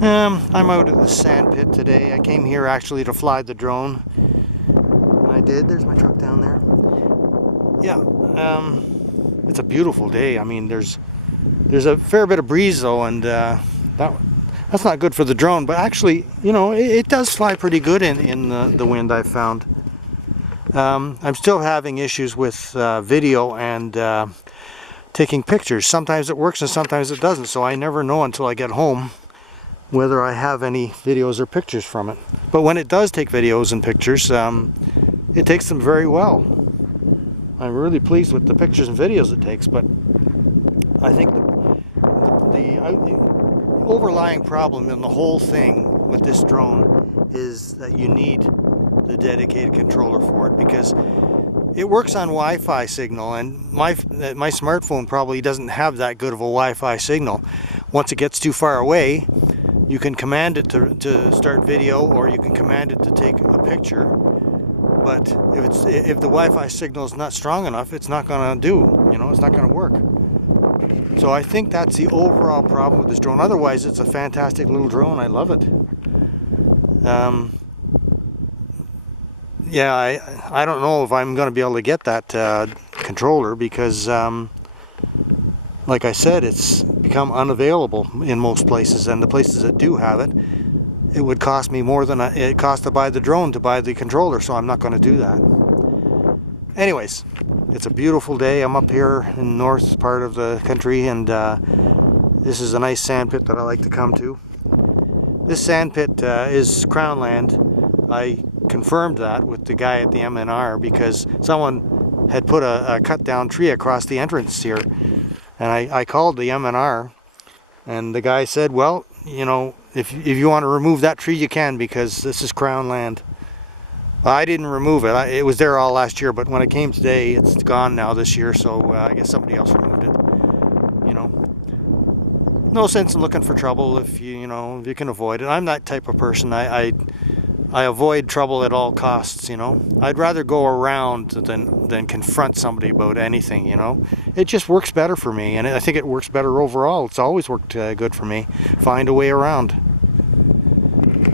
I'm out at the sand pit today. I came here actually to fly the drone. I did. There's my truck down there. Yeah, it's a beautiful day. I mean, there's a fair bit of breeze though, and that's not good for the drone. But actually, you know, it does fly pretty good in the wind, I've found. I'm still having issues with video and taking pictures. Sometimes it works and sometimes it doesn't, so I never know until I get home whether I have any videos or pictures from it. But when it does take videos and pictures, it takes them very well. I'm really pleased with the pictures and videos it takes, but I think the overlying problem in the whole thing with this drone is that you need the dedicated controller for it, because it works on Wi-Fi signal, and my smartphone probably doesn't have that good of a Wi-Fi signal. Once it gets too far away, you can command it to start video, or you can command it to take a picture. But if the Wi-Fi signal is not strong enough, it's not going to do. You know, it's not going to work. So I think that's the overall problem with this drone. Otherwise, it's a fantastic little drone. I love it. Yeah, I don't know if I'm going to be able to get that controller, because like I said, it's become unavailable in most places, and the places that do have it, it would cost me more than it cost to buy the drone to buy the controller, so I'm not going to do that. Anyways, it's a beautiful day. I'm up here in the north part of the country, and this is a nice sand pit that I like to come to. This sand pit is Crown land. I confirmed that with the guy at the MNR, because someone had put a cut down tree across the entrance here. And I called the MNR, and the guy said, well, you know, if you want to remove that tree, you can, because this is Crown land. I didn't remove it. It was there all last year, but when it came today, it's gone now this year, so I guess somebody else removed it. You know, no sense in looking for trouble if you can avoid it. I'm that type of person. I avoid trouble at all costs, you know. I'd rather go around than confront somebody about anything, you know. It just works better for me, and I think it works better overall. It's always worked good for me. Find a way around.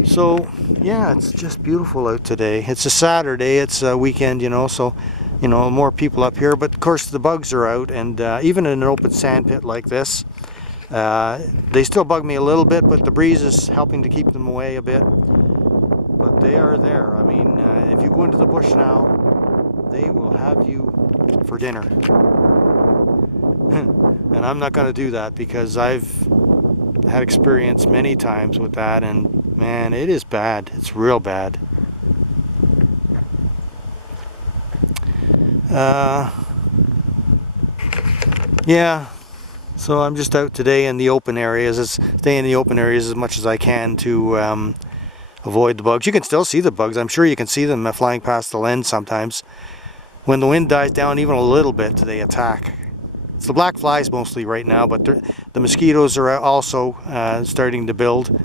So, yeah, it's just beautiful out today. It's a Saturday, it's a weekend, you know, so, you know, more people up here. But, of course, the bugs are out, and even in an open sand pit like this, they still bug me a little bit, but the breeze is helping to keep them away a bit. But they are there. I mean, if you go into the bush now, they will have you for dinner. And I'm not going to do that, because I've had experience many times with that, and man, it is bad. It's real bad. Yeah, so I'm just out today in the open areas, stay in the open areas as much as I can to avoid the bugs. You can still see the bugs. I'm sure you can see them flying past the lens sometimes. When the wind dies down even a little bit, they attack. It's the black flies mostly right now, but the mosquitoes are also starting to build.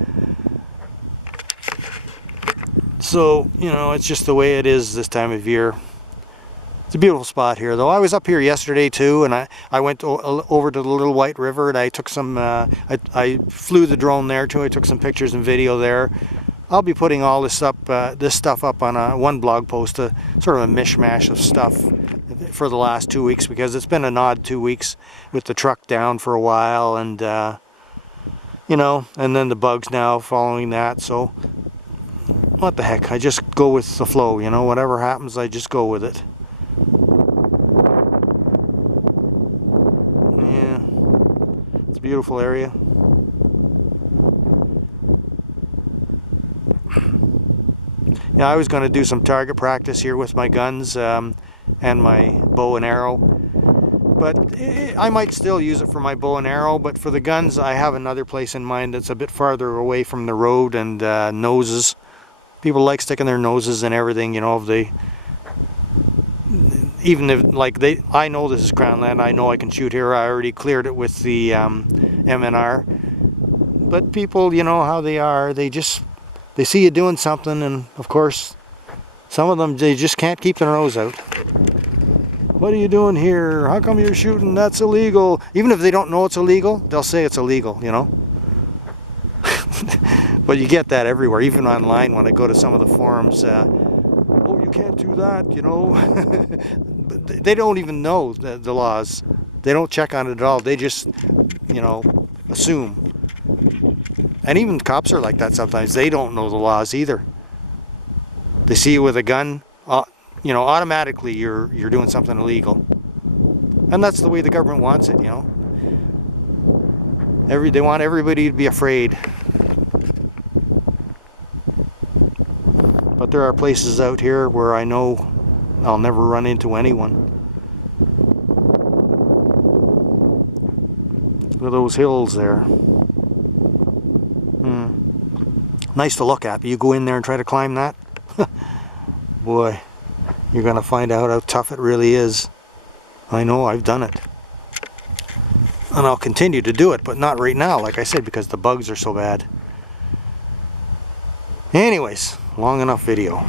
So, you know, it's just the way it is this time of year. It's a beautiful spot here, though. I was up here yesterday too, and I went over to the Little White River, and I took some, I flew the drone there too. I took some pictures and video there. I'll be putting all this stuff up on one blog post, sort of a mishmash of stuff for the last 2 weeks, because it's been an odd 2 weeks with the truck down for a while, and you know, and then the bugs now following that. So what the heck, I just go with the flow, you know. Whatever happens, I just go with it. Yeah, it's a beautiful area. Yeah, I was going to do some target practice here with my guns and my bow and arrow, but I might still use it for my bow and arrow. But for the guns, I have another place in mind that's a bit farther away from the road and noses. People like sticking their noses in everything, you know. I know this is Crown land. I know I can shoot here. I already cleared it with the MNR. But people, you know how they are. They see you doing something, and of course, some of them, they just can't keep their nose out. What are you doing here? How come you're shooting? That's illegal. Even if they don't know it's illegal, they'll say it's illegal, you know. But you get that everywhere, even online when I go to some of the forums. Oh, you can't do that, you know. They don't even know the laws. They don't check on it at all. They just, you know, assume. And even cops are like that sometimes. They don't know the laws either. They see you with a gun, you know, automatically you're doing something illegal. And that's the way the government wants it, you know. They want everybody to be afraid. But there are places out here where I know I'll never run into anyone. Look at those hills there. Nice to look at, but you go in there and try to climb that, boy, you're gonna find out how tough it really is. I know, I've done it. And I'll continue to do it, but not right now, like I said, because the bugs are so bad. Anyways, long enough video.